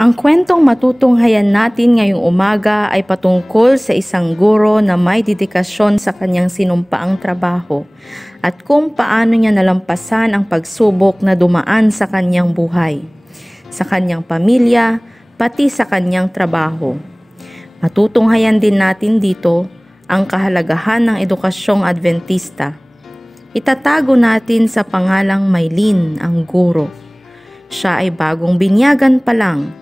Ang kwentong matutunghayan natin ngayong umaga ay patungkol sa isang guro na may dedikasyon sa kanyang sinumpaang trabaho at kung paano niya nalampasan ang pagsubok na dumaan sa kanyang buhay, sa kanyang pamilya, pati sa kanyang trabaho. Matutunghayan din natin dito ang kahalagahan ng edukasyong Adventista. Itatago natin sa pangalang Maylin ang guro. Siya ay bagong binyagan pa lang.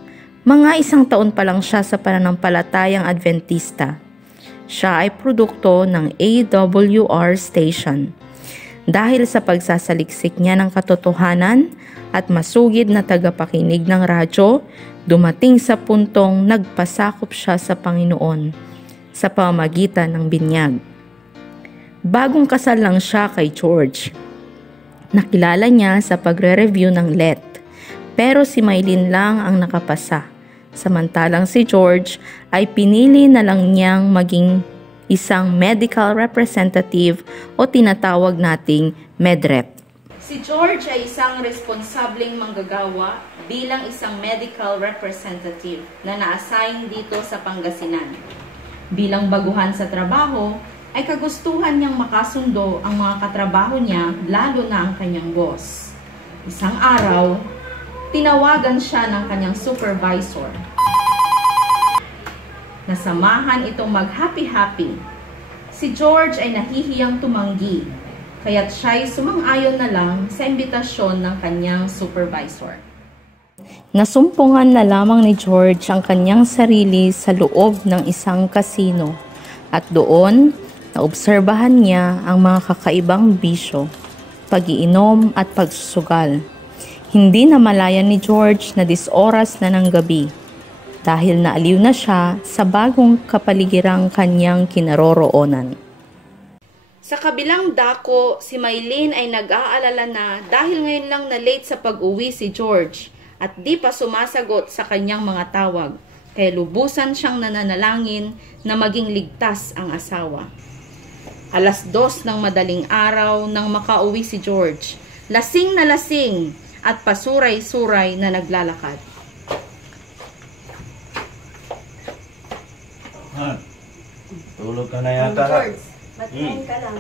Mga 1 taon pa lang siya sa pananampalatayang Adventista. Siya ay produkto ng AWR station. Dahil sa pagsasaliksik niya ng katotohanan at masugid na tagapakinig ng radyo, dumating sa puntong nagpasakop siya sa Panginoon sa pamamagitan ng binyag. Bagong kasal lang siya kay George. Nakilala niya sa pagre-review ng LET, pero si Maylin lang ang nakapasa. Samantalang si George ay pinili na lang niyang maging isang medical representative o tinatawag nating medrep. Si George ay isang responsableng manggagawa bilang isang medical representative na na-assign dito sa Pangasinan. Bilang baguhan sa trabaho, ay kagustuhan niyang makasundo ang mga katrabaho niya, lalo na ang kanyang boss. Isang araw, tinawagan siya ng kanyang supervisor. Nasamahan itong mag-happy-happy. Si George ay nahihiyang tumanggi, kaya't siya'y sumang-ayon na lang sa imbitasyon ng kanyang supervisor. Nasumpungan na lamang ni George ang kanyang sarili sa loob ng isang kasino at doon, naobserbahan niya ang mga kakaibang bisyo, pag-iinom at pagsusugal. Hindi na malayan ni George na 10 oras na ng gabi dahil naaliw na siya sa bagong kapaligirang kanyang kinaroroonan. Sa kabilang dako, si Maylin ay nag-aalala na dahil ngayon lang na late sa pag-uwi si George at di pa sumasagot sa kanyang mga tawag, kaya lubusan siyang nananalangin na maging ligtas ang asawa. 2:00 ng madaling araw nang makauwi si George, lasing na lasing at pasuray-suray na naglalakad. Tulog ka na yata. George, ba't ngayon ka lang?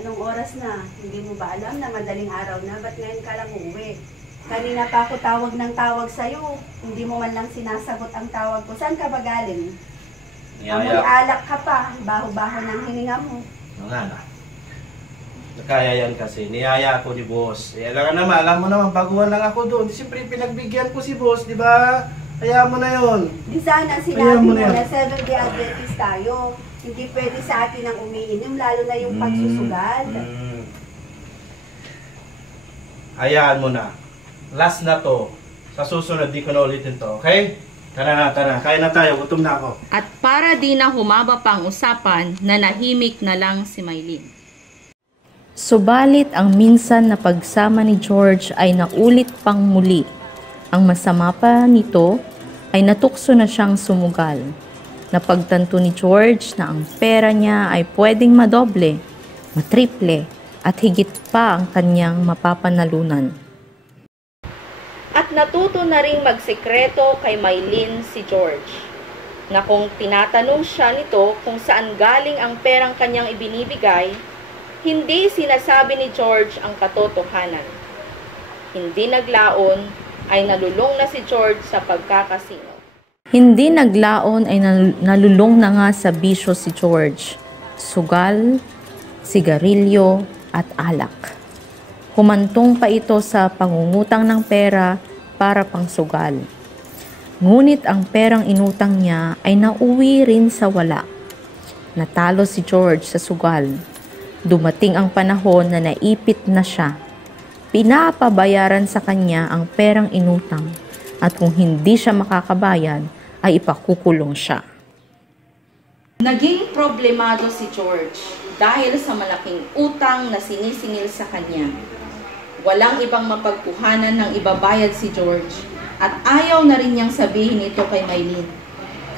Anong oras na? Hindi mo ba alam na madaling araw na? Ba't ngayon ka lang uuwi? Kanina pa ako tawag ng tawag sa'yo. Hindi mo man lang sinasagot ang tawag ko. Saan ka ba galing? Amoy alak ka pa. Baho-baho ng hininga mo. Nga na. Kaya yan kasi. Niyaya ako ni boss. Eh, alam mo naman, baguhan lang ako doon. Siyempre, pinagbigyan ko si boss, di ba? Kaya mo na yun. Di sana sinabi mo na 7-day Adventist tayo. Hindi pwede sa atin ang umiinom, lalo na yung pagsusugal. Hayaan mo na. Last na to. Sa susunod, di ko na ulitin to. Okay? Tara na, tara. Kaya na tayo. Gutom na ako. At para di na humaba pang usapan, nanahimik na lang si Maylin. Subalit ang minsan na pagsama ni George ay naulit pang muli. Ang masama pa nito ay natukso na siyang sumugal. Napagtanto ni George na ang pera niya ay pwedeng madoble, matriple, at higit pa ang kanyang mapapanalunan. At natuto na ring magsekreto kay Maylin si George, na kung tinatanong siya nito kung saan galing ang perang kanyang ibinibigay, hindi sinasabi ni George ang katotohanan. Hindi naglaon ay nalulong na si George sa pagkakasino. Hindi naglaon ay nalulong na nga sa bisyo si George. Sugal, sigarilyo at alak. Humantong pa ito sa pangungutang ng pera para pangsugal. Ngunit ang perang inutang niya ay nauwi rin sa wala. Natalo si George sa sugal. Dumating ang panahon na naipit na siya. Pinapabayaran sa kanya ang perang inutang at kung hindi siya makakabayad, ay ipakukulong siya. Naging problemado si George dahil sa malaking utang na sinisingil sa kanya. Walang ibang mapagkuhanan ng ibabayad si George at ayaw na rin niyang sabihin ito kay Maylin.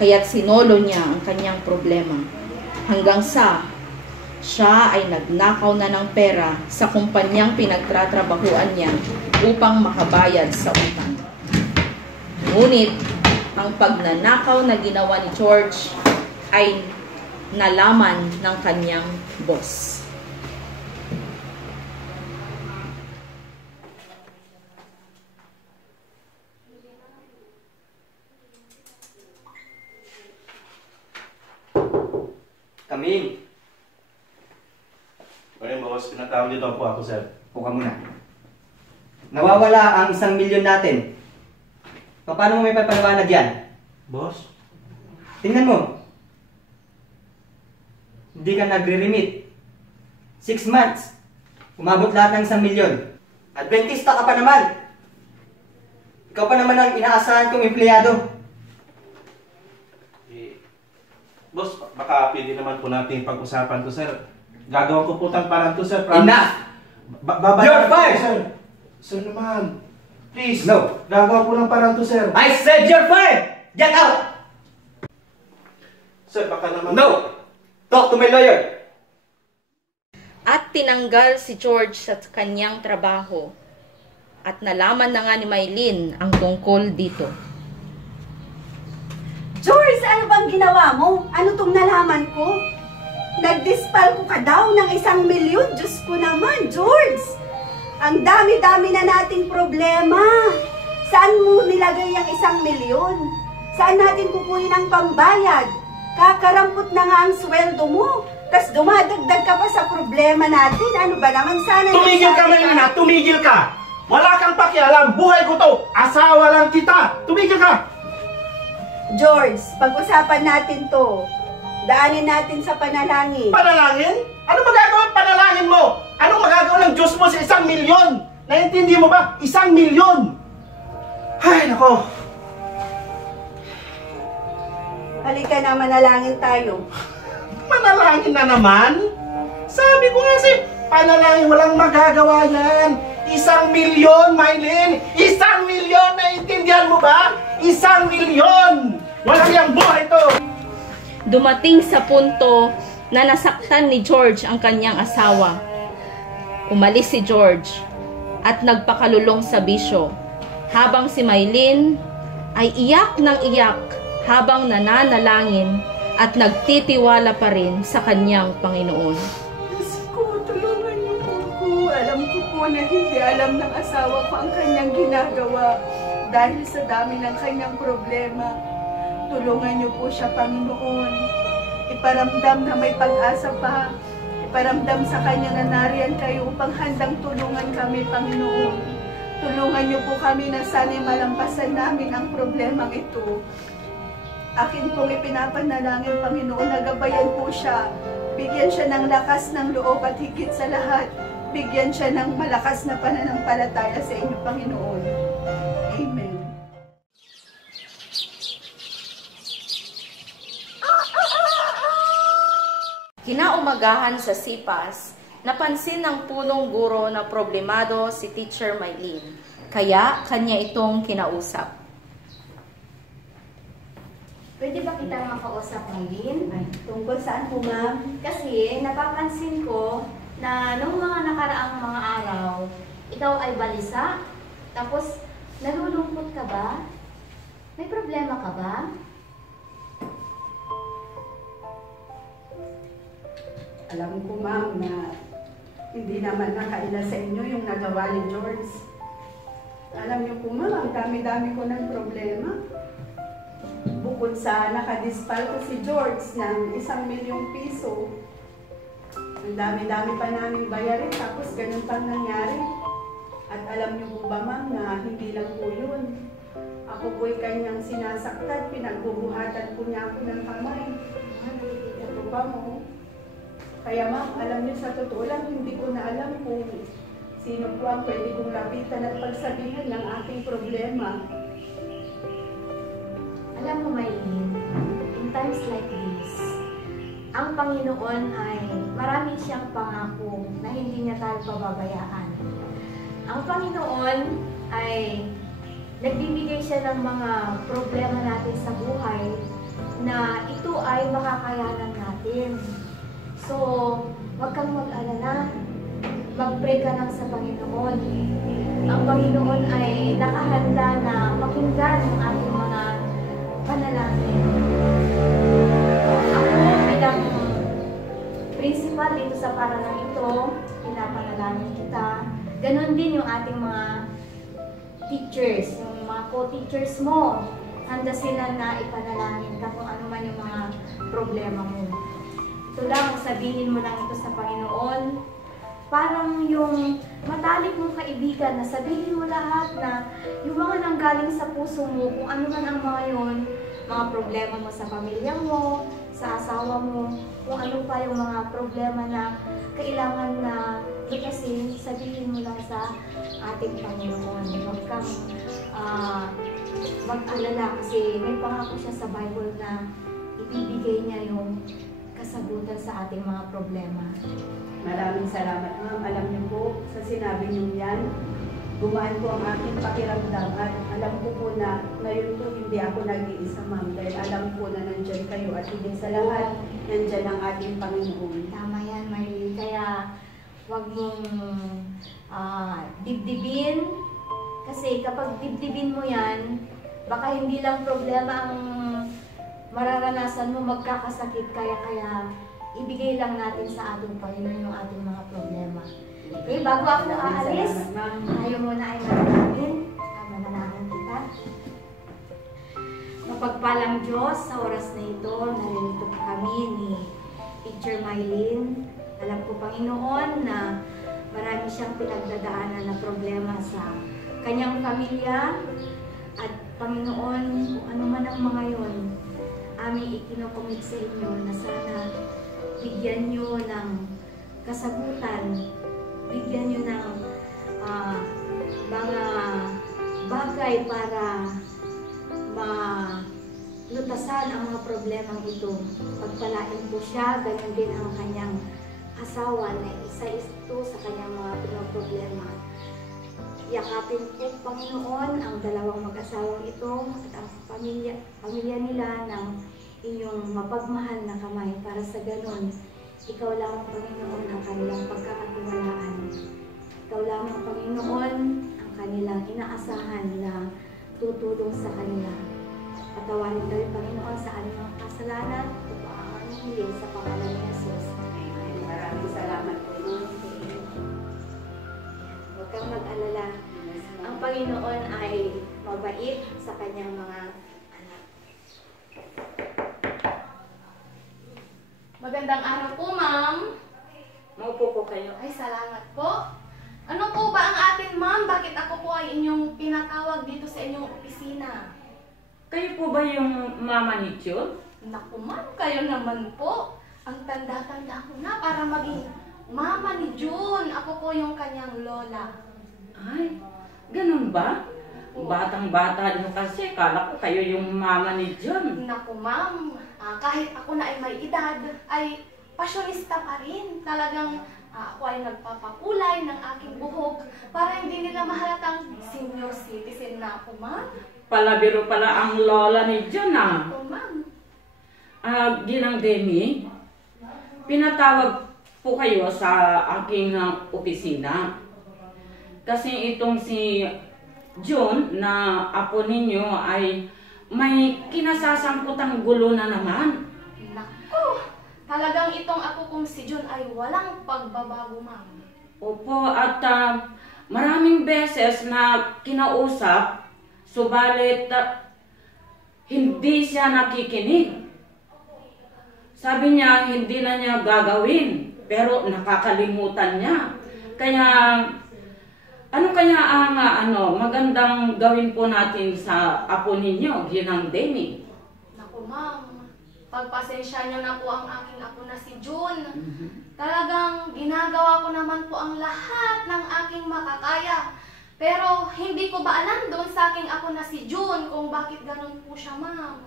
Kaya't sinolo niya ang kanyang problema. Hanggang sa siya ay nagnakaw na ng pera sa kumpanyang pinagtatrabahuan niya upang makabayad sa utang. Ngunit ang pagnanakaw na ginawa ni George ay nalaman ng kanyang boss. Kaming, Ngayon, boss, pinatawag dito po ako, sir. puka muna. Nawawala ang 1,000,000 natin. Paano mo may papaliwanag yan? Boss? Tingnan mo. Hindi ka nagre-remit. 6 months. Umabot lahat ng 1,000,000. Adventista ka pa naman. Ikaw pa naman ang inaasahan kong empleyado. Boss, baka pwede naman po natin pag-usapan to, sir. Gagawin ko po tang parang to, sir. Promise. Enough! Babayaran You're ko, fired! sir. Sir naman. Please. No. Gagawa po ng parang to, sir. I said you're fired! Get out! Sir, baka naman... No! Talk to my lawyer! At tinanggal si George sa kanyang trabaho. At nalaman na nga ni Maylin ang tungkol dito. George, ano bang ginawa mo? Ano tong nalaman ko? Nagdispal ko ka daw ng 1,000,000. Diyos ko naman, George. Ang dami-dami na nating problema. Saan mo nilagay ang 1,000,000? Saan natin kukunin ang pambayad? Kakarampot na nga ang sweldo mo. Tapos dumadagdag ka pa sa problema natin. Ano ba naman sana? Tumigil ka, Maylina! Tumigil ka! Wala kang pakialam! Buhay ko to! Asawa lang kita! Tumigil ka! George, pag-usapan natin to. Daanin natin sa panalangin. Panalangin? Ano magagawa panalangin mo? Anong magagawa ng Diyos mo sa 1,000,000? Naintindi mo ba? 1,000,000! Ay, nako! Halika na, manalangin tayo. Manalangin na naman? Sabi ko nga si panalangin, walang magagawa yan. 1,000,000, Maylin! 1,000,000! Naintindihan mo ba? 1,000,000! Walang yang buhay to! Dumating sa punto na nasaktan ni George ang kanyang asawa. Umalis si George at nagpakalulong sa bisyo, habang si Maylin ay iyak ng iyak habang nananalangin at nagtitiwala pa rin sa kanyang Panginoon. Diyos ko, tulungan niyo po ako. Alam ko po na hindi alam ng asawa ko ang kanyang ginagawa dahil sa dami ng kanyang problema. Tulungan niyo po siya, Panginoon. Iparamdam na may pag-asa pa. Iparamdam sa kanya na nariyan kayo upang handang tulungan kami, Panginoon. Tulungan niyo po kami na sana'y malampasan namin ang problemang ito. Akin pong ipinapanalangin, Panginoon, nagabayan po siya. Bigyan siya ng lakas ng loob at higit sa lahat, bigyan siya ng malakas na pananampalataya sa inyo, Panginoon. Amen. Kinaumagahan sa Sipas, napansin ng punong guro na problemado si Teacher Maylin, kaya kanya itong kinausap. Pwede ba kita makausap, Maylin? Tungkol saan po, ma'am? Kasi napapansin ko na nung mga nakaraang mga araw, ikaw ay balisa, tapos nalulungkot ka ba? May problema ka ba? Alam ko, ma'am, na hindi naman nakaila sa inyo yung nagawa ni George. Alam niyo po, ma'am, ang dami-dami ko ng problema. Bukod sa nakadispal ko si George ng 1,000,000 piso, ang dami-dami pa namin bayarin, tapos ganun pang nangyari. At alam niyo po ba, ma'am, na hindi lang po yun. Ako po'y kanyang sinasaktan, pinagbubuhatan po niya ako ng kamay. Ito pa mo. Kaya ma'am, alam niyo sa totoo lang, hindi ko na alam kung sino po ang pwede kong lapitan at pagsabihan ng aking problema. Alam mo, Maylin, in times like this, ang Panginoon ay marami siyang pangako na hindi niya tayo pababayaan. Ang Panginoon ay nagbibigay siya ng mga problema natin sa buhay na ito ay makakayanan natin. So, huwag kang mag-alala. Mag-pray ka lang sa Panginoon. Ang Panginoon ay nakahanda na pakinggan ang ating mga paaralang ito, pinapanalangin kita. Ganon din yung ating mga teachers, yung mga co-teachers mo. Handa sila na ipanalangin ka kung ano man yung mga problema mo. Ito lang, sabihin mo lang ito sa Panginoon. Parang yung matalik mong kaibigan na sabihin mo lahat na yung mga nanggaling sa puso mo, kung ano man ang mga yun, mga problema mo sa pamilya mo, sa asawa mo, kung ano pa yung mga problema na kailangan na lutasin, sabihin mo lang sa ating Panginoon. Huwag kang mag-alala kasi may pangako siya sa Bible na ibibigay niya yung kasagutan sa ating mga problema. Maraming salamat, ma'am. Alam niyo po, sa sinabi niyo yan, gumaan po ang aking pakiramdam at alam ko po na ngayon po hindi ako nag-iisa, ma'am, dahil alam ko na nandyan kayo at higit sa lahat, nandyan ang ating Panginoon. Tama yan, Marie. Kaya huwag mong dibdibin. Kasi kapag dibdibin mo yan, baka hindi lang problema ang mararanasan mo, magkakasakit. Kaya ibigay lang natin sa ating Panginoon yung ating mga problema. Okay, bago ako aalis, tayo muna ay manalangin. Manalangin kita. Mapagpalang Diyos, sa oras na ito, naririto kami ni Teacher Mylene. Alam ko, Panginoon, na marami siyang pinagdadaanan na problema sa kanyang pamilya. At Panginoon, kung ano man ang mga yun, aming ikinocommit sa inyo na sana bigyan nyo ng kasagutan, bigyan nyo ng mga bagay para malutasan ang mga problemang ito. Pagpalain po siya, ganyan din ang kanyang asawa na isa ito sa kanyang mga pinoproblema. Yakapin po, Panginoon, ang dalawang mag-asawang ito at ang pamilya nila ng inyong mapagmahal na kamay para sa ganon. Ikaw lamang, Panginoon, ang kanilang pagkakatiwalaan. Ikaw lamang, Panginoon, ang kanilang inaasahan na tutulong sa kanila. Patawarin kami, Panginoon, sa aming mga kasalanan. Ito po ang aming hiling sa pangalan ni Jesus. Maraming salamat po. Huwag kang mag-alala. Ang Panginoon ay mabait sa kanyang mga anak. Magandang araw po, ma'am. Maupo po kayo. Ay, salamat po. Ano po ba ang atin, ma'am? Bakit ako po ay inyong pinatawag dito sa inyong opisina? Kayo po ba yung mama ni June? Naku, ma'am, kayo naman po. Ang tanda-tanda ko na para maging mama ni June. Ako po yung kanyang lola. Ay, ganun ba? Batang-bata niyo kasi, kala ko kayo yung mama ni June. Naku, ma'am, kahit ako na ay may edad, ay pasyonista pa rin. Talagang ako ay nagpapakulay ng aking buhok para hindi nila mahalatang senior citizen na ako, ma'am. Palabiro pala ang lola ni June, ah. Naku, ma'am. Ginang Demi, pinatawag po kayo sa aking opisina. Kasi itong si June na apo ninyo ay may kinasasangkutang gulo na naman. Naku, talagang itong ako kong si June ay walang pagbabago, ma'am. Opo, at maraming beses na kinausap, subalit hindi siya nakikinig. Sabi niya, hindi na niya gagawin, pero nakakalimutan niya. Kaya, ano kaya ang magandang gawin po natin sa apo ninyo, Ginang Demi? Naku, ma'am, pagpasensya niyo na po ang aking apo na si June. Talagang ginagawa ko naman po ang lahat ng aking makakaya. Pero hindi ko ba alam doon sa aking apo na si June kung bakit ganun po siya, ma'am?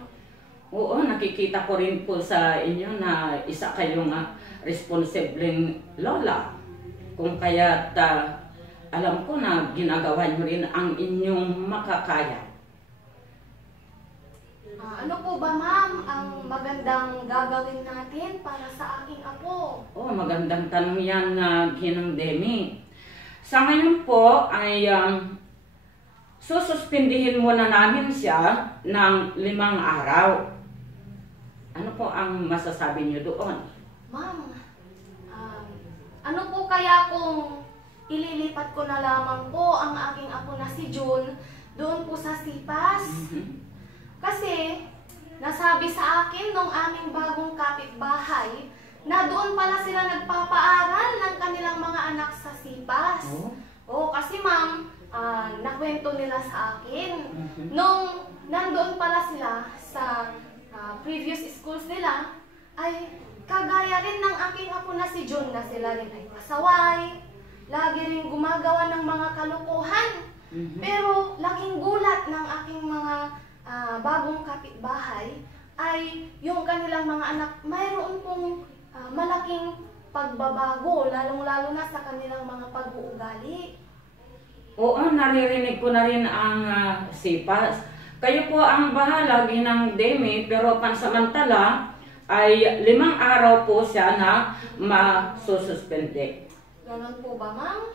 Oo, nakikita ko rin po sa inyo na isa kayong responsibleng lola. Kung kaya't alam ko na ginagawa nyo rin ang inyong makakaya. Ano po ba, ma'am, ang magandang gagawin natin para sa aking apo? Oh, magandang tanong yan na Ginang Demi. Sa ngayon po ay sususpindihin muna namin siya ng 5 araw. Ano po ang masasabi niyo doon? Ma'am, Ano po kaya kung ililipat ko na lamang po ang aking apo na si June doon po sa Sipas? Kasi nasabi sa akin nung aming bagong kapitbahay na doon pala sila nagpapaaral ng kanilang mga anak sa Sipas. Oo, kasi ma'am, nakwento nila sa akin. Nung nandoon pala sila sa previous schools nila, ay kagaya rin ng aking apo na si June na sila rin ay pasaway, lagi rin gumagawa ng mga kalukuhan. Pero laking gulat ng aking mga bagong kapitbahay ay yung kanilang mga anak mayroon pong malaking pagbabago, lalong-lalo na sa kanilang mga pag-uugali. Oo, naririnig ko na rin ang Sipas. Kayo po ang bahala, Ginang Demi, pero pansamantala ay 5 araw po siya na masususpende. Ganon po ba, ma'am?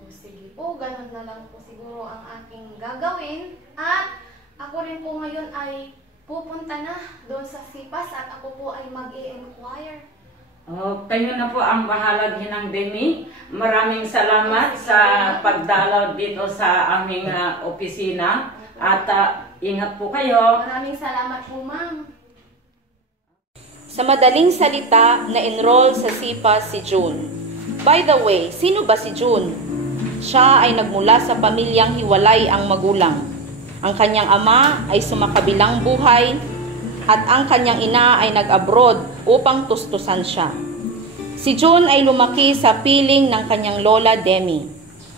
O sige po, ganon na lang po siguro ang aking gagawin. At ako rin po ngayon ay pupunta na doon sa Sipas at ako po ay mag-i-inquire. Kayo na po ang bahala, Ginang Demi. Maraming salamat sa pagdalaw dito sa aming opisina. At ingat po kayo. Maraming salamat po, ma'am. Sa madaling salita, na-enroll sa Sipas si June. By the way, sino ba si June? Siya ay nagmula sa pamilyang hiwalay ang magulang. Ang kanyang ama ay sumakabilang buhay at ang kanyang ina ay nag-abroad upang tustusan siya. Si June ay lumaki sa piling ng kanyang lola Demi.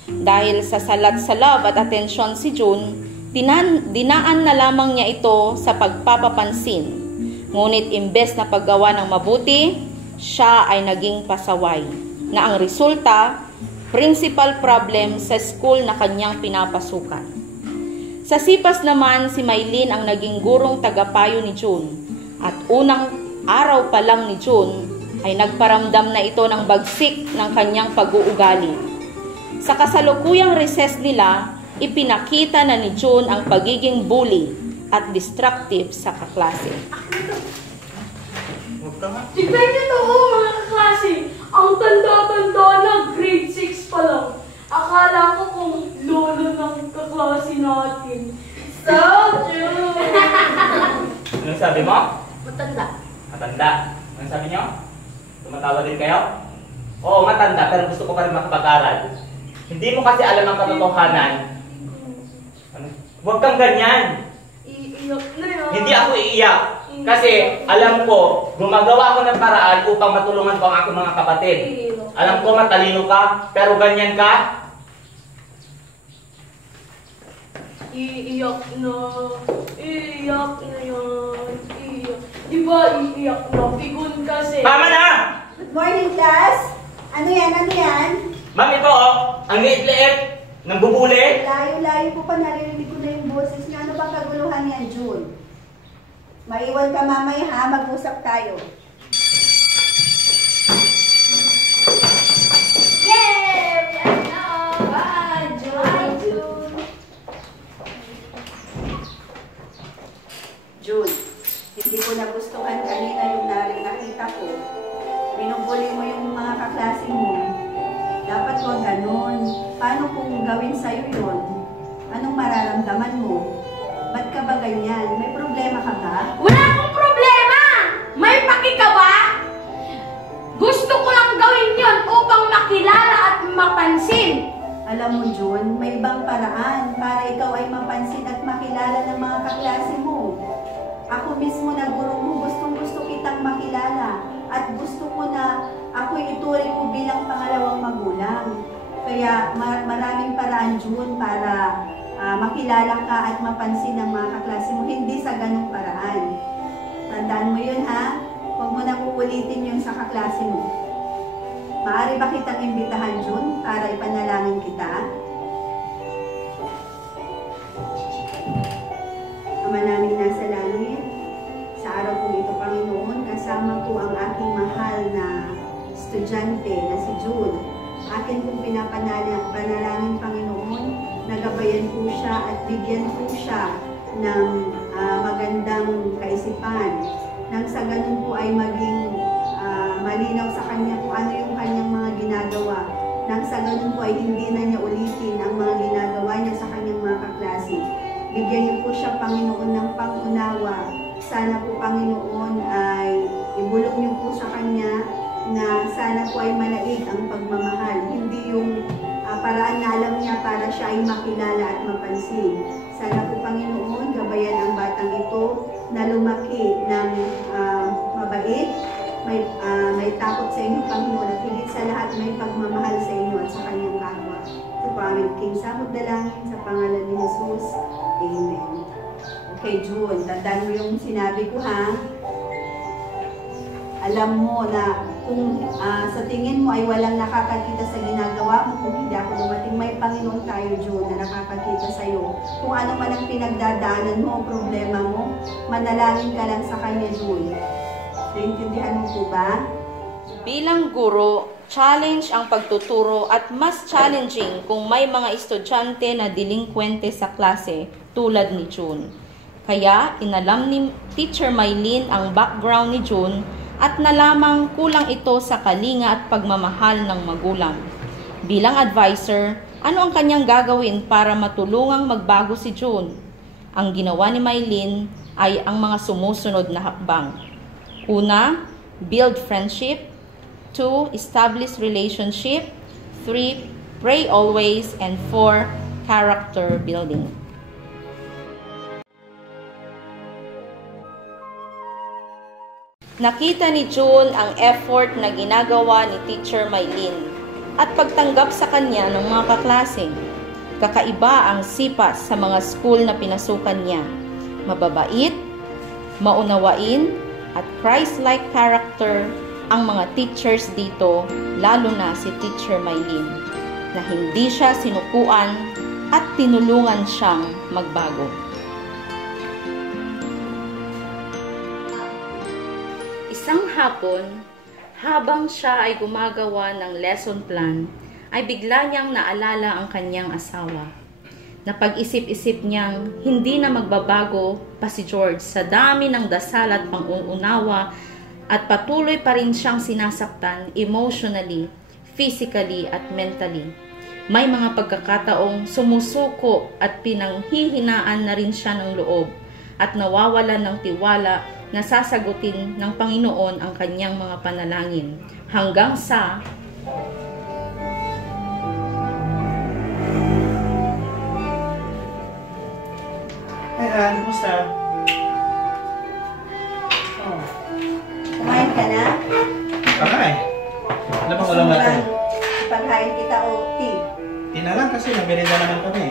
Dahil sa salat sa love at atensyon si June, dinaan na lamang niya ito sa pagpapapansin. Ngunit imbes na paggawa ng mabuti, siya ay naging pasaway, na ang resulta, principal problem sa school na kanyang pinapasukan. Sa Sipas naman, si Maylin ang naging gurong tagapayo ni June, at unang araw pa lang ni June ay nagparamdam na ito ng bagsik ng kanyang pag-uugali. Sa kasalukuyang recess nila, ipinakita na ni June ang pagiging bully at destructive sa kaklase. Tignan niyo to, mga kaklase. Ang tanda-tanda na, grade 6 pa lang. Akala ko kung lolo ng kaklase natin. So cute! Anong sabi mo? Matanda. Matanda. Anong sabi niyo? Tumatawa din kayo? Oo, matanda, pero gusto ko pa rin makapag-aral. Hindi mo kasi alam ang katotohanan. Huwag kang ganyan. Iiyak na yan. Hindi ako iiyak. Kasi alam ko, gumagawa ako ng paraan upang matulungan ko ang aking mga kapatid. Alam ko matalino ka, pero ganyan ka. Iiyak na. Iiyak na yan. Iiyak. Diba iiyak na? Pigun kasi. Tama na! Good morning, class. Ano yan? Ano yan? Ma'am, ito ang liit-liit ng bubuli. Layo-layo po pa, narinig ko na yung boses niya. Ano ba kaguluhan yan, June? Maiwan ka mamaya ha, mag-usap tayo. Yay! Hello! Bye, June! June, hindi ko nagustuhan kanina yung nakita ko. Binubuli mo yung mga kaklase mo. Dapat huwag ganun. Paano kung gawin sa'yo yun? Anong mararamdaman mo? Ba't ka ba ganyan? May problema ka ba? Wala akong problema! May paki ka ba? Gusto ko lang gawin yon upang makilala at mapansin. Alam mo, June, may ibang paraan para ikaw ay mapansin at makilala ng mga kaklase mo. Ako mismo na guro mo, gustong-gusto kitang makilala at gusto ko na ako'y ituring mo bilang pangalawang magulang. Kaya maraming paraan, June, para makilala ka at mapansin ng mga kaklase mo, hindi sa ganung paraan. Tandaan mo yun, ha? Huwag mo na uulitin yung sa kaklase mo. Maaari ba kitang imbitahan, June, para ipanalangin kita? Ama namin nasa langit, sa araw kong ito, Panginoon, kasama ko ang aking mahal na estudyante na si June. Akin kong pinapanalangin, Panginoon, nagabayan po siya at bigyan po siya ng magandang kaisipan. Nang sa ganun po ay maging malinaw sa kanya kung ano yung kanyang mga sa ganun po ay hindi na niya ulitin ang mga ginagawa niya sa kanyang mga kaklase. Bigyan niyo po siya, Panginoon, ng pangunawa. Sana po, Panginoon, ay ibulong niyo po sa kanya na sana po ay manaig ang pagmamahal. Hindi yung paraan na alam niya para siya ay makilala at mapansin. Sana po, Panginoon, gabayan ang batang ito na lumaki ng mabait, may takot sa inyo, Panginoon, at higit sa lahat may pagmamahal sa inyo at sa kanyang kapwa. Ito po aming King Samot dalangin sa pangalan ni Jesus. Amen. Okay, June, tandaan mo yung sinabi ko, ha? Alam mo na kung sa tingin mo ay walang nakakakita sa ginagawa mo, kung hindi ako dumating, may Panginoon tayo, June, na nakakakita sa iyo. Kung ano man ang pinagdadaanan mo, ang problema mo, manalangin ka lang sa Kanya, June. Naintindihan mo po ba? Bilang guro, challenge ang pagtuturo at mas challenging kung may mga estudyante na delinkwente sa klase tulad ni June. Kaya inalam ni Teacher Mylene ang background ni June at nalamang kulang ito sa kalinga at pagmamahal ng magulang. Bilang advisor, ano ang kanyang gagawin para matulungang magbago si June? Ang ginawa ni Mylene ay ang mga sumusunod na hakbang. Una, build friendship. 2, establish relationship. 3, pray always. And 4, character building. Nakita ni June ang effort na ginagawa ni Teacher Mylene at pagtanggap sa kanya ng mga kaklase. Kakaiba ang sipas sa mga school na pinasukan niya. Mababait, maunawain, at Christ-like character ang mga teachers dito, lalo na si Teacher Mylene, na hindi siya sinukuan at tinulungan siyang magbago. Isang hapon, habang siya ay gumagawa ng lesson plan, ay bigla niyang naalala ang kanyang asawa. Napag-isip-isip niyang hindi na magbabago pa si George sa dami ng dasal at pangunawa at patuloy pa rin siyang sinasaktan emotionally, physically at mentally. May mga pagkakataong sumusuko at pinanghihinaan na rin siya ng loob at nawawalan ng tiwala na sasagutin ng Panginoon ang kanyang mga panalangin hanggang sa Ayan, kumusta? Oh. Kumain ka na? Pakay. Alam mo, walang natin. Ipaghain kita o tea? Tea na lang kasi nagmerenda naman kami.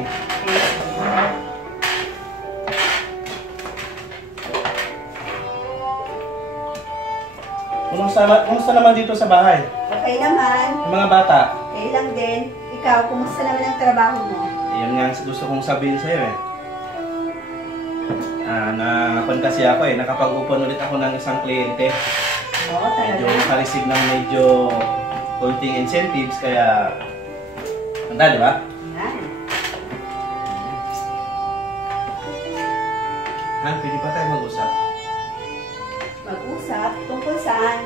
Kumusta naman dito sa bahay? Okay naman. Yung mga bata? Okay lang din. Ikaw, kumusta naman ang trabaho mo? Yan nga gusto kong sabihin sa'yo eh. Nakapon kasi ako eh. Nakapag-upon ulit ako ng isang kliyente. Oo, talaga. Medyo nakareceive ng medyo konting incentives kaya handa, di ba? Yan. Han, pwede pa tayo mag-usap? Mag-usap? Tungkol saan?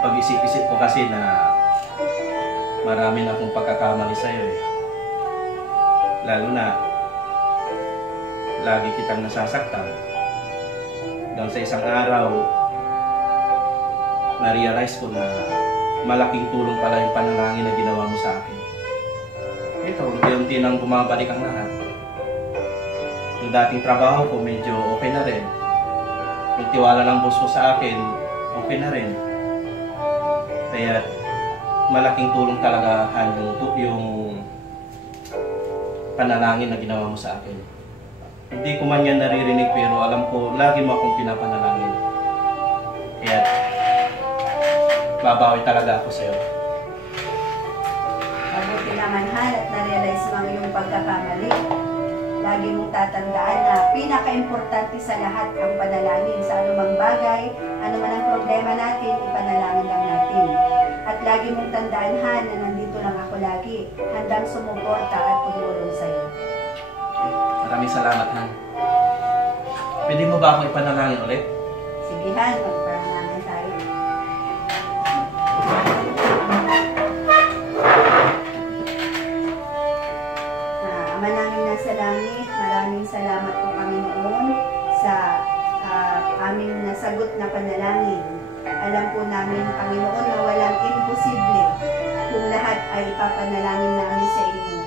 Pag-isip-isip ko kasi na marami na akong pagkakamali sa'yo eh. Lalo na lagi kitang nasasaktan. Hanggang sa isang araw, na-realize ko na malaking tulong pala yung panalangin na ginawa mo sa akin. Ito, unti-unti nang bumabalik ang lahat. Yung dating trabaho ko, medyo okay na rin. Yung tiwala ng boss ko sa akin, okay na rin. Kaya malaking tulong talaga yung panalangin na ginawa mo sa akin. Hindi ko man yan naririnig pero alam ko lagi mo akong pinapanalangin. Kaya babawi talaga ako sa'yo. Mabuti naman, Han, at na-realize mo ang iyong pagkakamali. Lagi mong tatandaan na pinaka-importante sa lahat ang panalangin. Sa anumang bagay, anuman ang problema natin, ipanalangin lang natin. At lagi mong tandaan, Han, na nandito lang ako lagi, handang sumuporta at tumulong sa'yo. Maraming salamat, Han. Pwede mo ba akong ipanalangin ulit? Sige, Han, magpanalangin tayo. Ama namin nasa langit, maraming salamat po Panginoon sa aming nasagot na panalangin. Alam po namin, Panginoon, na walang imposible kung lahat ay ipapanalangin namin sa inyo.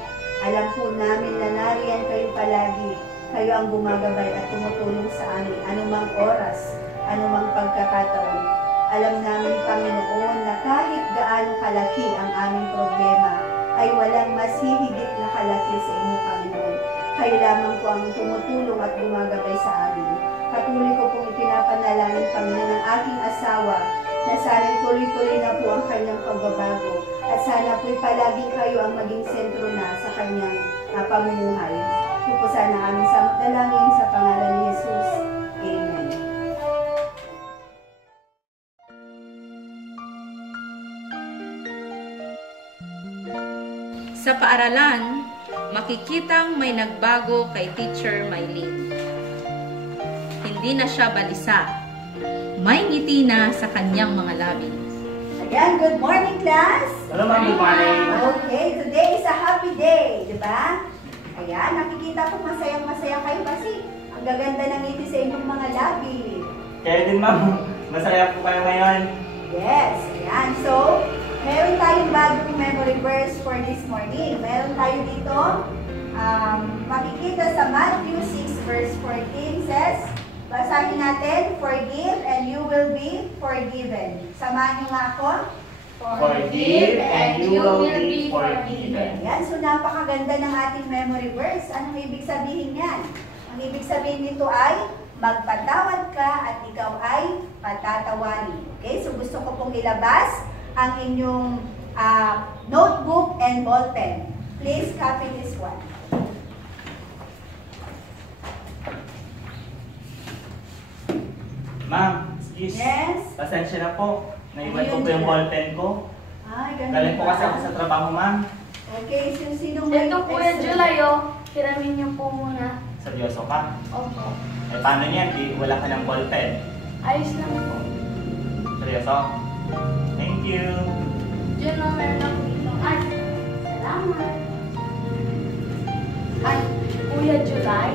Alam po namin na nariyan kayo palagi. Kayo ang gumagabay at tumutulong sa amin anumang oras, anumang pagkakataon. Alam namin, Panginoon, na kahit gaano kalaki ang aming problema, ay walang mas hihigit na kalaki sa inyo, Panginoon. Kayo lamang po ang tumutulong at gumagabay sa amin. Patuloy ko pong ipinapanalangin, Panginoon, ng aking asawa na sana'y tuloy-tuloy na po ang kanyang pagbabago at sana po'y palaging kayo ang maging sentro na sa kanyang pamumuhay. Ito po sana aming dalangin sa pangalan ni Jesus. Amen. Sa paaralan, makikitang may nagbago kay Teacher Mylene. Hindi na siya balisa. May ngiti na sa kanyang mga labi. Ayan, good morning class! Hello, ma'am. Good morning. Okay, today is a happy day, di ba? Ayan, nakikita ko masayang-masaya kayo kasi ang gaganda ng ngiti sa inyong mga labi. Kaya din, ma'am. Masaya po kayo ngayon. Yes, ayan. So, meron tayong bagong memory verse for this morning. Meron tayo dito, makikita sa Matthew 6 verse 14 says, basahin natin, forgive and you will be forgiven. Samahan niyo nga ako. Forgive and you will be forgiven. Ayan, so napakaganda ng ating memory verse. Anong ibig sabihin yan? Ang ibig sabihin nito ay, magpatawad ka at ikaw ay patatawarin. Okay, so gusto ko pong ilabas ang inyong notebook and ballpen. Please copy this one. Ma'am, excuse. Yes? Pasensya na po. Naiwan ko Ayun po yung sila. ballpen ko. Ay, ganun Galing po ba? kasi ako sa trabaho, ma'am. Okay, sino may Ito po yung July, oh. Kiramin niyo po muna. Seryoso ka? Opo. Eh, paano niyan? Di wala ka ng ballpen. Ayos lang po. Seryoso? Thank you. Diyan na meron ako dito. Ay, salamat. Ay, Kuya July,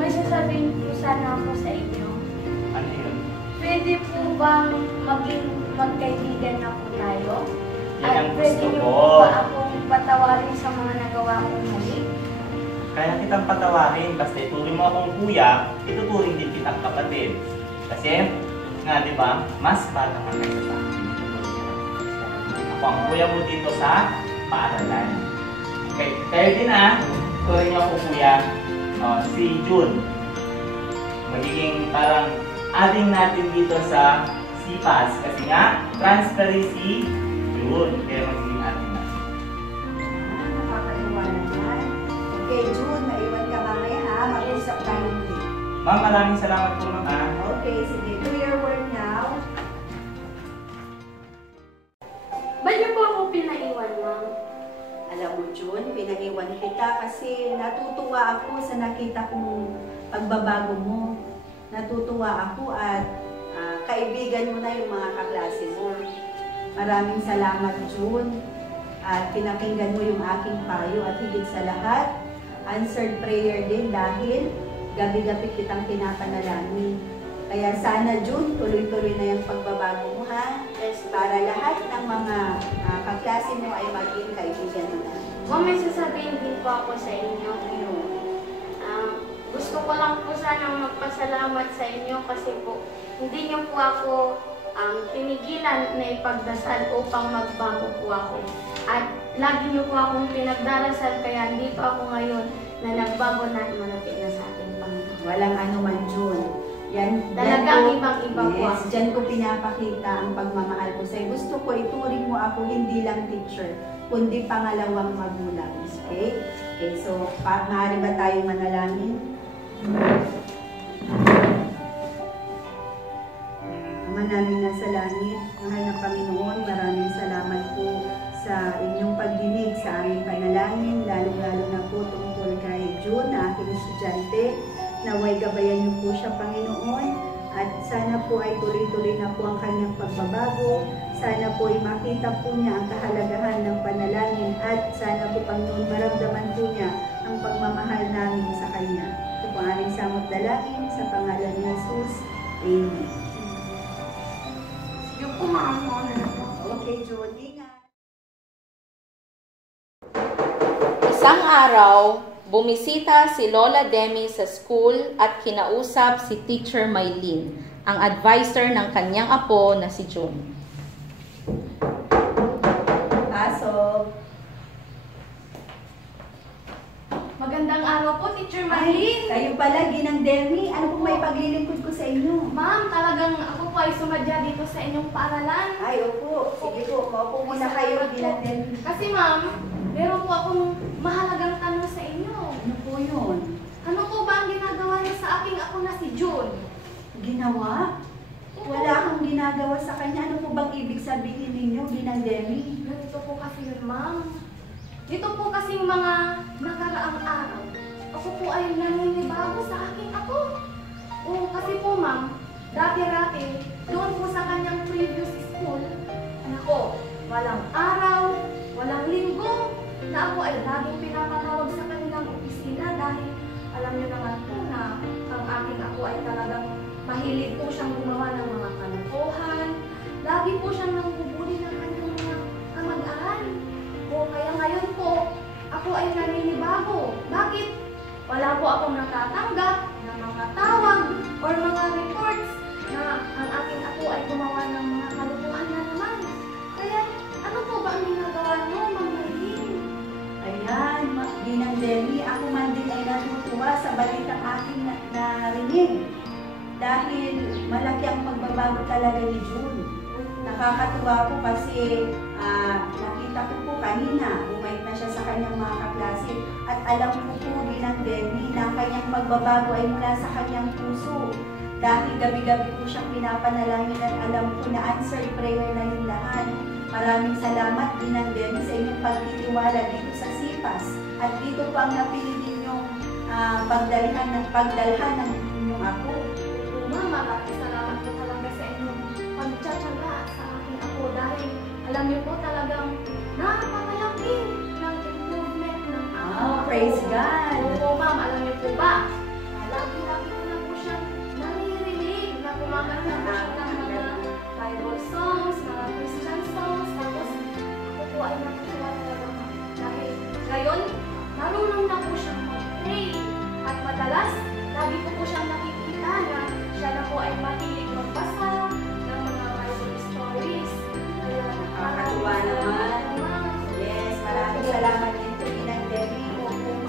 may sasabihin po sana ako sa inyo. Ano yun? Pwede po bang magkaibigan na po tayo? Yan ang At pwede gusto niyo ko. po ba akong patawarin sa mga nagawa kong mali? Kaya kitang patawarin, basta ituring mo akong kuya, ituturing din kitang kapatid. Kasi, nga di ba, mas bata ka kaysa sa akin. Ako ang kuya mo dito sa paaralan. Okay, kayo din turing mo ako kuya, si June. Magiging parang adding natin dito sa CPAS kasi nga, transparency, June. Kaya magiging adding natin. Nakakaiwanan yan. Okay, June, maiwan ka mamaya ha. Mag-usap tayo ulit. Ma'am, maraming salamat po ma'am. Okay, sige. Do your work now. Ba't niyo po ako pinaiwan, ma'am? Alam mo, June, pinag-iwan kita kasi natutuwa ako sa nakita kong pagbabago mo. Natutuwa ako at kaibigan mo na yung mga kaklase mo. Maraming salamat, June. At pinakinggan mo yung aking payo at higit sa lahat, answered prayer din dahil gabi-gabi kitang pinapanalangin. Kaya sana, June, tuloy-tuloy na yung pagbabago mo, ha? Para lahat ng mga kaklase mo ay maging kaibigan mo na. Ma'am, may sasabihin din po ako sa inyo. Gusto ko lang po sanang magpasalamat sa inyo kasi po hindi niyo po ako pinigilan na ipagdasal upang magbago po ako. At lagi niyo po akong pinagdarasal kaya dito ako ngayon na nagbago na at malapit na sa ating Panginoon. Walang anuman, June. Yan, Talagang yan ibang-iba po yes, ako. Diyan ko pinapakita ang pagmamahal ko sa'yo. Gusto ko ituring mo ako hindi lang teacher, kundi pangalawang magulang. Okay? Okay, so maaari ba tayong manalangin? Ama namin nasa langit, mahal na Panginoon, maraming salamat po sa inyong pagdinig sa aming panalangin, lalong-lalo na po tungkol kay June, na aking estudyante. Naway gabayan niyo po siya, Panginoon, at sana po ay tuloy-tuloy na po ang kanyang pagbabago. Sana po ay makita po niya ang kahalagahan ng panalangin at sana po, Panginoon, maramdaman po niya ang pagmamahal araw, bumisita si Lola Demi sa school at kinausap si Teacher Mylene, ang advisor ng kanyang apo na si June. Pasok. Magandang araw po, Teacher Ay, Mylene. kayo pala, Ginang Demi. Ano pong may paglilingkod ko sa inyo? Ma'am, talagang ako po ay sumadya dito sa inyong paaralan. Ay, opo. Sige po, maupo muna kayo, Ginang Demi. Kasi ma'am, meron po akong mahalagang tanong sa inyo. Ano po yun? Ano po ba ang ginagawa niyo sa aking ako na si June? Ginawa? Wala akong ginagawa sa kanya. Ano po bang ibig sabihin ninyo, Ginang Demi? Ganito po kasi yun, ma'am. Dito po kasing mga nakaraang araw, ako po ay naninibago sa aking ako. Oo, kasi po ma'am, dati-dati, doon po sa kanyang previous school, ako, walang araw, walang linggo, na ako ay laging pinapatawag sa kanilang opisina dahil alam niyo naman po na ang aking ako ay talagang mahilig po siyang gumawa ng mga kalokohan. Lagi po siyang nangbubuli ng kanyang mga kamag-aral. O kaya ngayon po, ako ay naninibago. Bakit? Wala po akong natatanggap ng mga tawag or mga reports na ang aking ako ay gumawa ng mga kalokohan na naman. Kaya ano po ba ang ginagawa niyo, Ma'am Mylene? Ayan, Ginang Demi, ako man din ay natutuwa sa balitang aking narinig. Dahil malaki ang pagbabago talaga ni June. Nakakatuwa po kasi nakita ko po kanina, bumait na siya sa kanyang mga kaklase. At alam ko po, Ginang Demi, na ang kanyang pagbabago ay mula sa kanyang puso. Dahil gabi-gabi po siyang pinapanalangin at alam ko na answered prayer na yung lahat. Maraming salamat, Ginang Demi, sa inyong pagtitiwala dito sa SIPAS. At dito po ang napili ninyong pagdalhan ng inyong ako. Ma'am, maraming salamat po talaga sa inyong pagtsatsaga sa aking ako dahil alam niyo po talagang napakalaki ng improvement ng ako. Oh, praise God! Oo, ma'am, alam niyo po ba? Lagi-lagi ko na po siyang naririnig na kumakanta po siya ng mga Bible songs, mga Christian songs, tapos ako po ay natutuwa talaga ma'am. Dahil ngayon, marunong na po siyang mag-pray at madalas, lagi ko po siyang nakikita na siya na po ay mahilig magbasa ng mga Bible stories. Kaya Nakakatuwa naman. Yes, maraming salamat din po, Ginang Demi.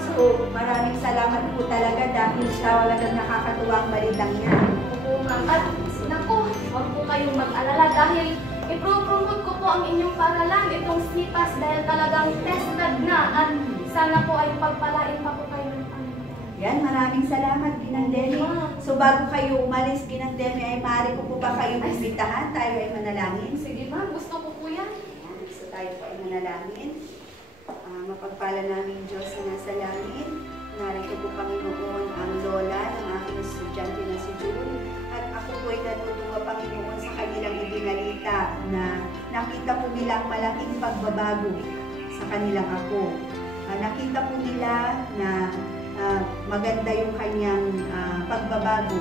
So, maraming salamat po talaga dahil siya talagang nakakatuwa ang balitang niya. Oo, ma'am. At naku, huwag po kayong mag-alala dahil ipropromote ko po ang inyong paralan, itong SIPAS dahil talagang tested na at sana po ay pagpalain pa po kayo ng Panginoon. Yan, maraming salamat, Ginang Demi. So, bago kayo umalis, Ginang Demi, ay maaari ko po ba kayong imbitahan? Tayo ay manalangin. Sige ma'am, gusto ko po yan. Yan, so tayo po ay manalangin. Mapagpala namin Diyos na nasa langit. Narito po, Panginoon, ang lola ng aking estudyante na si June. At ako po ay natutuwa, Panginoon, sa kanilang ibinalita na nakita po nila ang malaking pagbabago sa kanilang ako. Nakita po nila na maganda yung kanyang pagbabago.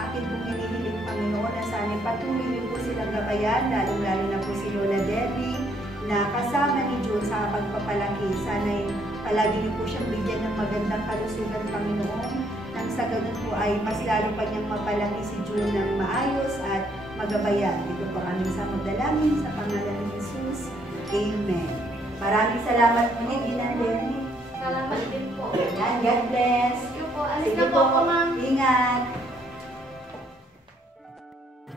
Akin po hinihiling, Panginoon, na sana patuloy niyo po silang gabayan, lalong-lalo na po si Lola Debbie, na kasama ni June sa pagpapalaki. Sana'y palagi niyo po siyang bigyan ng magandang kalusugan, Panginoon. Nang sa ganun po ay mas lalo pa niyang mapalaki si June ng maayos at magabayan. Ito po aming sa magdalangin sa pangalan ni Jesus. Amen. Maraming salamat po ni Ginang Demi. Salamat din po. Yan, God bless. Thank you po. Alis Sige na po ako, ma'am. Ingat.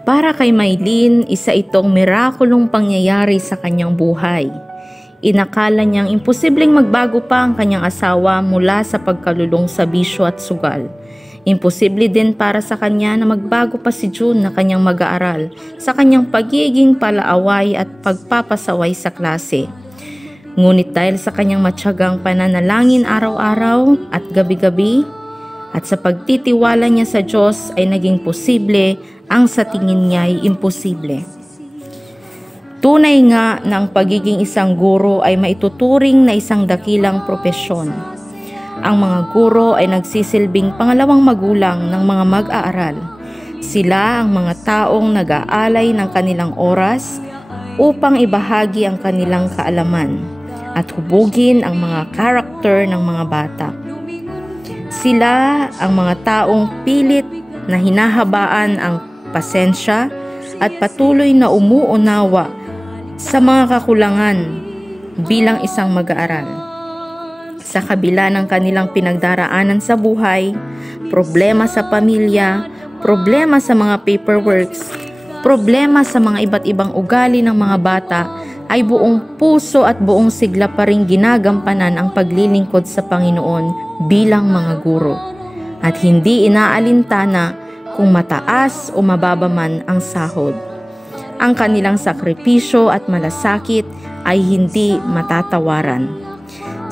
Para kay Mylene, isa itong mirakulong pangyayari sa kanyang buhay. Inakala niyang imposibleng magbago pa ang kanyang asawa mula sa pagkalulong sa bisyo at sugal. Imposible din para sa kanya na magbago pa si June na kanyang mag-aaral sa kanyang pagiging palaaway at pagpapasaway sa klase. Ngunit dahil sa kanyang matyagang pananalangin araw-araw at gabi-gabi, at sa pagtitiwala niya sa Diyos ay naging posible ang sa tingin niya ay imposible. Tunay nga na ang pagiging isang guro ay maituturing na isang dakilang propesyon. Ang mga guro ay nagsisilbing pangalawang magulang ng mga mag-aaral. Sila ang mga taong nag-aalay ng kanilang oras upang ibahagi ang kanilang kaalaman at hubugin ang mga karakter tutor ng mga bata. Sila ang mga taong pilit na hinahabaan ang pasensya at patuloy na umuunawa sa mga kakulangan bilang isang mag-aaral. Sa kabila ng kanilang pinagdaraanan sa buhay, problema sa pamilya, problema sa mga paperworks, problema sa mga iba't ibang ugali ng mga bata, ay buong puso at buong sigla pa rin ginagampanan ang paglilingkod sa Panginoon bilang mga guro. At hindi inaalintana kung mataas o mababa man ang sahod. Ang kanilang sakripisyo at malasakit ay hindi matatawaran.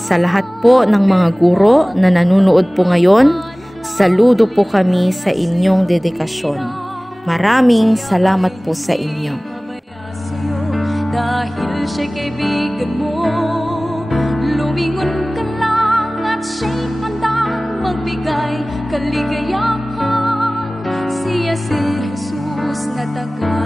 Sa lahat po ng mga guro na nanonood po ngayon, saludo po kami sa inyong dedikasyon. Maraming salamat po sa inyo. Dahil siya'y kaibigan mo, lumingon ka lang at siya'y handang magbigay kaligayahan. Siya si Jesus na taga